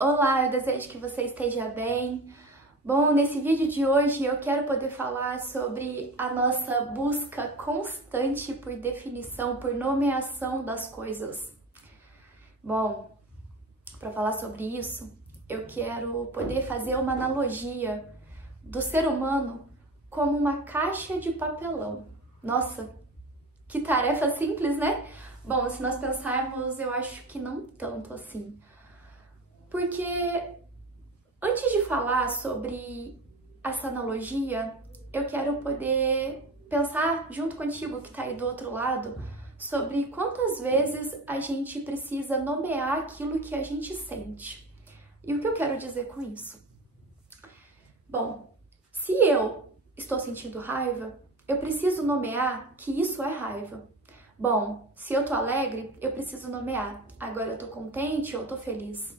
Olá, eu desejo que você esteja bem. Bom, nesse vídeo de hoje eu quero poder falar sobre a nossa busca constante por definição, por nomeação das coisas. Bom, para falar sobre isso, eu quero poder fazer uma analogia do ser humano como uma caixa de papelão. Nossa, que tarefa simples, né? Bom, se nós pensarmos, eu acho que não tanto assim. Porque antes de falar sobre essa analogia, eu quero poder pensar junto contigo que está aí do outro lado sobre quantas vezes a gente precisa nomear aquilo que a gente sente. E o que eu quero dizer com isso? Bom, se eu estou sentindo raiva, eu preciso nomear que isso é raiva. Bom, se eu tô alegre, eu preciso nomear. Agora eu tô contente ou tô feliz.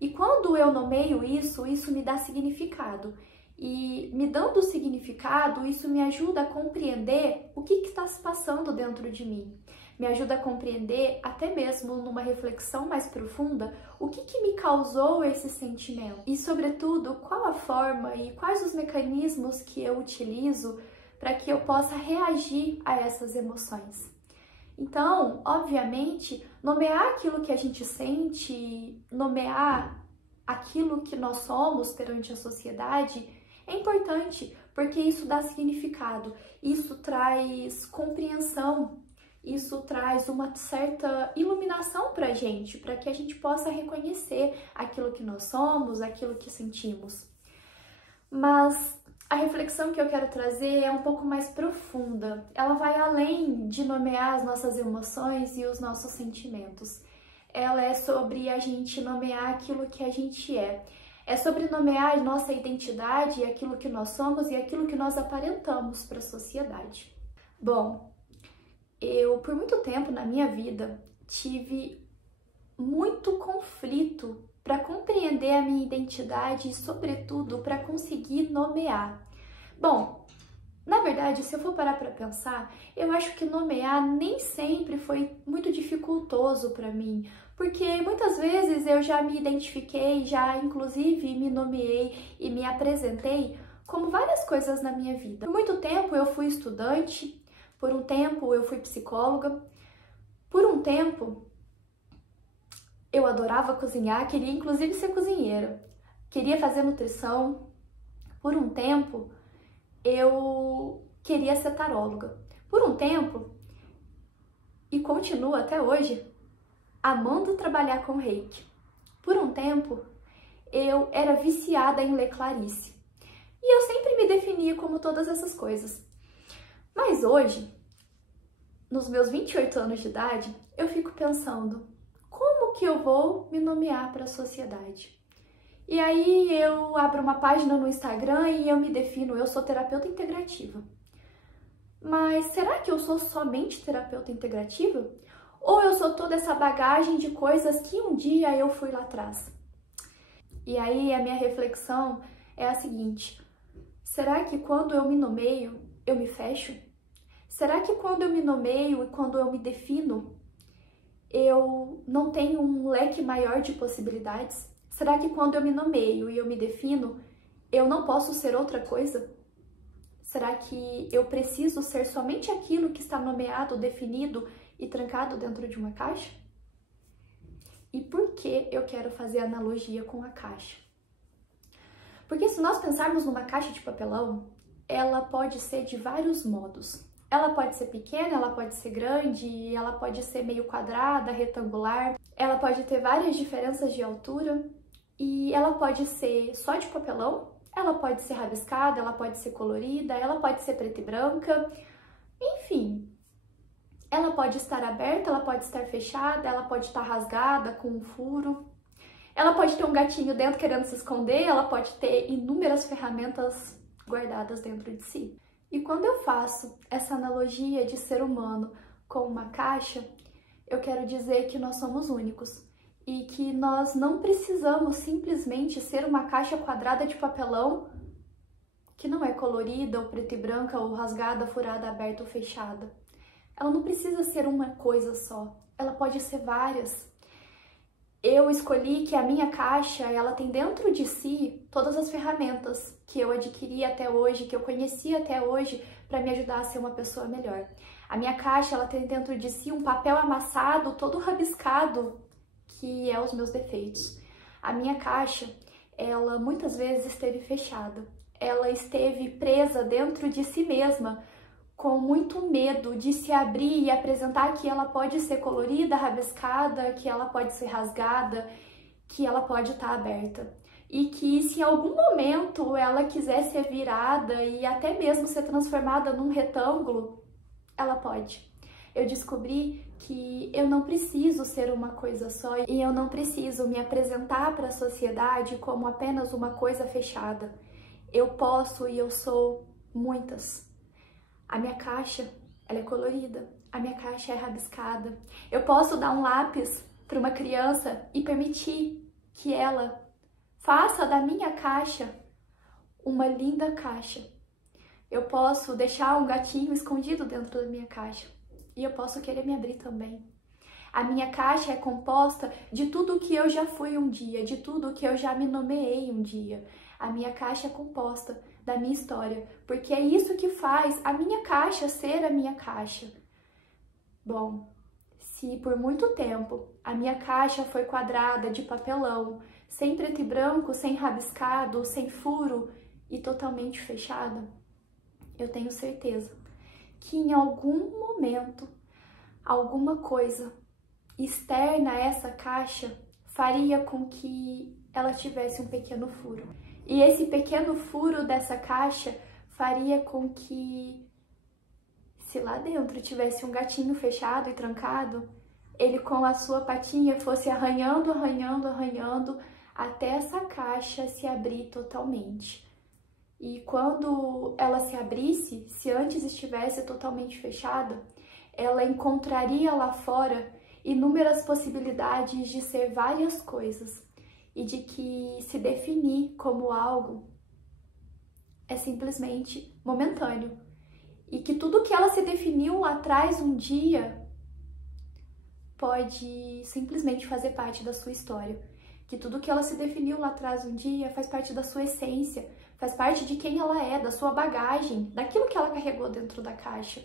E quando eu nomeio isso, isso me dá significado. E me dando significado, isso me ajuda a compreender o que está se passando dentro de mim. Me ajuda a compreender, até mesmo numa reflexão mais profunda, o que me causou esse sentimento. E, sobretudo, qual a forma e quais os mecanismos que eu utilizo para que eu possa reagir a essas emoções. Então, obviamente, nomear aquilo que a gente sente, nomear aquilo que nós somos perante a sociedade é importante, porque isso dá significado, isso traz compreensão, isso traz uma certa iluminação para que a gente possa reconhecer aquilo que nós somos, aquilo que sentimos. Mas a reflexão que eu quero trazer é um pouco mais profunda. Ela vai além de nomear as nossas emoções e os nossos sentimentos. Ela é sobre a gente nomear aquilo que a gente é. É sobre nomear a nossa identidade, aquilo que nós somos e aquilo que nós aparentamos para a sociedade. Bom, eu por muito tempo na minha vida tive muito conflito para compreender a minha identidade e, sobretudo, para conseguir nomear. Bom, na verdade, se eu for parar para pensar, eu acho que nomear nem sempre foi muito dificultoso para mim, porque muitas vezes eu já me identifiquei, já inclusive me nomeei e me apresentei como várias coisas na minha vida. Por muito tempo eu fui estudante, por um tempo eu fui psicóloga, por um tempo eu adorava cozinhar, queria inclusive ser cozinheira, queria fazer nutrição. Por um tempo, eu queria ser taróloga. Por um tempo, e continuo até hoje, amando trabalhar com reiki. Por um tempo, eu era viciada em ler Clarice. E eu sempre me definia como todas essas coisas. Mas hoje, nos meus 28 anos de idade, eu fico pensando, como que eu vou me nomear para a sociedade? E aí eu abro uma página no Instagram e eu me defino, eu sou terapeuta integrativa. Mas será que eu sou somente terapeuta integrativa? Ou eu sou toda essa bagagem de coisas que um dia eu fui lá atrás? E aí a minha reflexão é a seguinte, será que quando eu me nomeio, eu me fecho? Será que quando eu me nomeio e quando eu me defino, eu não tenho um leque maior de possibilidades? Será que quando eu me nomeio e eu me defino, eu não posso ser outra coisa? Será que eu preciso ser somente aquilo que está nomeado, definido e trancado dentro de uma caixa? E por que eu quero fazer analogia com a caixa? Porque se nós pensarmos numa caixa de papelão, ela pode ser de vários modos. Ela pode ser pequena, ela pode ser grande, ela pode ser meio quadrada, retangular, ela pode ter várias diferenças de altura e ela pode ser só de papelão, ela pode ser rabiscada, ela pode ser colorida, ela pode ser preta e branca, enfim. Ela pode estar aberta, ela pode estar fechada, ela pode estar rasgada com um furo. Ela pode ter um gatinho dentro querendo se esconder, ela pode ter inúmeras ferramentas guardadas dentro de si. E quando eu faço essa analogia de ser humano com uma caixa, eu quero dizer que nós somos únicos e que nós não precisamos simplesmente ser uma caixa quadrada de papelão que não é colorida, ou preta e branca, ou rasgada, furada, aberta ou fechada. Ela não precisa ser uma coisa só, ela pode ser várias. Eu escolhi que a minha caixa, ela tem dentro de si todas as ferramentas que eu adquiri até hoje, que eu conheci até hoje, para me ajudar a ser uma pessoa melhor. A minha caixa, ela tem dentro de si um papel amassado, todo rabiscado, que é os meus defeitos. A minha caixa, ela muitas vezes esteve fechada. Ela esteve presa dentro de si mesma, com muito medo de se abrir e apresentar que ela pode ser colorida, rabiscada, que ela pode ser rasgada, que ela pode estar aberta. E que se em algum momento ela quiser ser virada e até mesmo ser transformada num retângulo, ela pode. Eu descobri que eu não preciso ser uma coisa só e eu não preciso me apresentar para a sociedade como apenas uma coisa fechada. Eu posso e eu sou muitas. A minha caixa, ela é colorida, a minha caixa é rabiscada. Eu posso dar um lápis para uma criança e permitir que ela faça da minha caixa uma linda caixa. Eu posso deixar um gatinho escondido dentro da minha caixa e eu posso querer me abrir também. A minha caixa é composta de tudo que eu já fui um dia, de tudo que eu já me nomeei um dia. A minha caixa é composta da minha história, porque é isso que faz a minha caixa ser a minha caixa. Bom, se por muito tempo a minha caixa foi quadrada de papelão, sem preto e branco, sem rabiscado, sem furo e totalmente fechada, eu tenho certeza que em algum momento, alguma coisa externa a essa caixa faria com que ela tivesse um pequeno furo. E esse pequeno furo dessa caixa faria com que, se lá dentro tivesse um gatinho fechado e trancado, ele com a sua patinha fosse arranhando, arranhando, arranhando, até essa caixa se abrir totalmente. E quando ela se abrisse, se antes estivesse totalmente fechada, ela encontraria lá fora inúmeras possibilidades de ser várias coisas e de que se definir como algo é simplesmente momentâneo e que tudo que ela se definiu lá atrás um dia pode simplesmente fazer parte da sua história, que tudo que ela se definiu lá atrás um dia faz parte da sua essência, faz parte de quem ela é, da sua bagagem, daquilo que ela carregou dentro da caixa.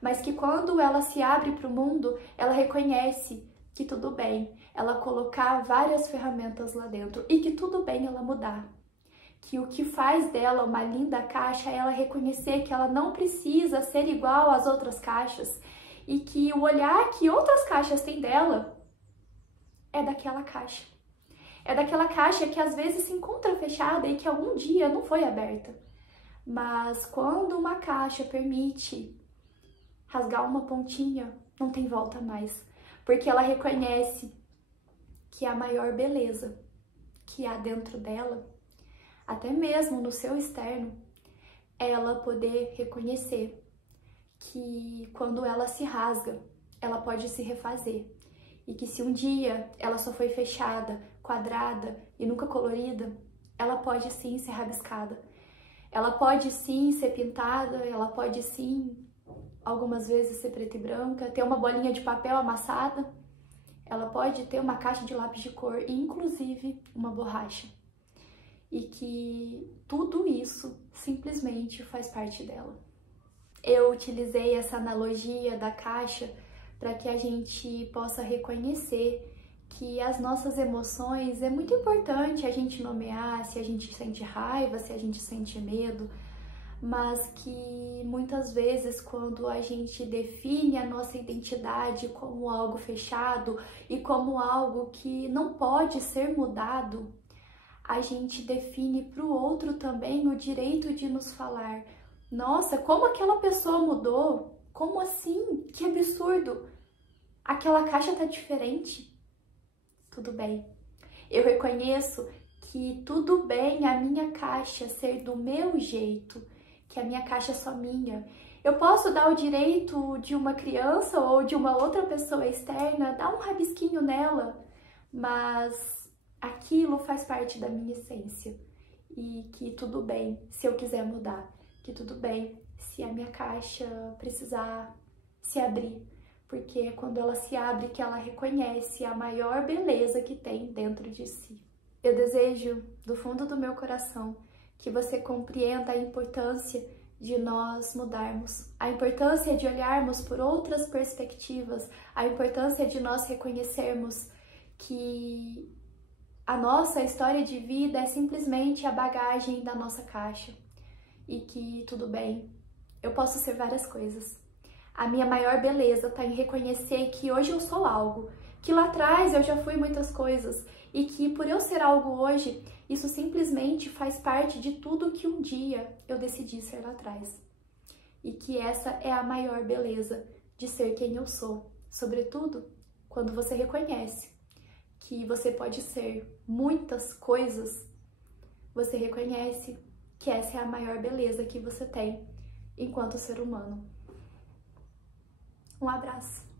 Mas que quando ela se abre para o mundo, ela reconhece que tudo bem ela colocar várias ferramentas lá dentro e que tudo bem ela mudar. Que o que faz dela uma linda caixa é ela reconhecer que ela não precisa ser igual às outras caixas e que o olhar que outras caixas têm dela é daquela caixa. É daquela caixa que às vezes se encontra fechada e que algum dia não foi aberta. Mas quando uma caixa permite rasgar uma pontinha, não tem volta mais, porque ela reconhece que a maior beleza que há dentro dela, até mesmo no seu externo, é ela poder reconhecer que quando ela se rasga, ela pode se refazer. E que se um dia ela só foi fechada, quadrada e nunca colorida, ela pode sim ser rabiscada. Ela pode sim ser pintada, ela pode sim algumas vezes ser preta e branca, ter uma bolinha de papel amassada, ela pode ter uma caixa de lápis de cor e inclusive uma borracha. E que tudo isso simplesmente faz parte dela. Eu utilizei essa analogia da caixa para que a gente possa reconhecer que as nossas emoções é muito importante a gente nomear se a gente sente raiva, se a gente sente medo, mas que muitas vezes quando a gente define a nossa identidade como algo fechado e como algo que não pode ser mudado, a gente define para o outro também o direito de nos falar: nossa, como aquela pessoa mudou? Como assim? Que absurdo! Aquela caixa tá diferente. Tudo bem. Eu reconheço que tudo bem a minha caixa ser do meu jeito, que a minha caixa é só minha. Eu posso dar o direito de uma criança ou de uma outra pessoa externa dar um rabisquinho nela, mas aquilo faz parte da minha essência. E que tudo bem se eu quiser mudar, que tudo bem se a minha caixa precisar se abrir, porque é quando ela se abre que ela reconhece a maior beleza que tem dentro de si. Eu desejo, do fundo do meu coração, que você compreenda a importância de nós mudarmos, a importância de olharmos por outras perspectivas, a importância de nós reconhecermos que a nossa história de vida é simplesmente a bagagem da nossa caixa e que tudo bem, eu posso ser várias coisas. A minha maior beleza está em reconhecer que hoje eu sou algo, que lá atrás eu já fui muitas coisas e que por eu ser algo hoje, isso simplesmente faz parte de tudo que um dia eu decidi ser lá atrás. E que essa é a maior beleza de ser quem eu sou, sobretudo quando você reconhece que você pode ser muitas coisas, você reconhece que essa é a maior beleza que você tem enquanto ser humano. Um abraço.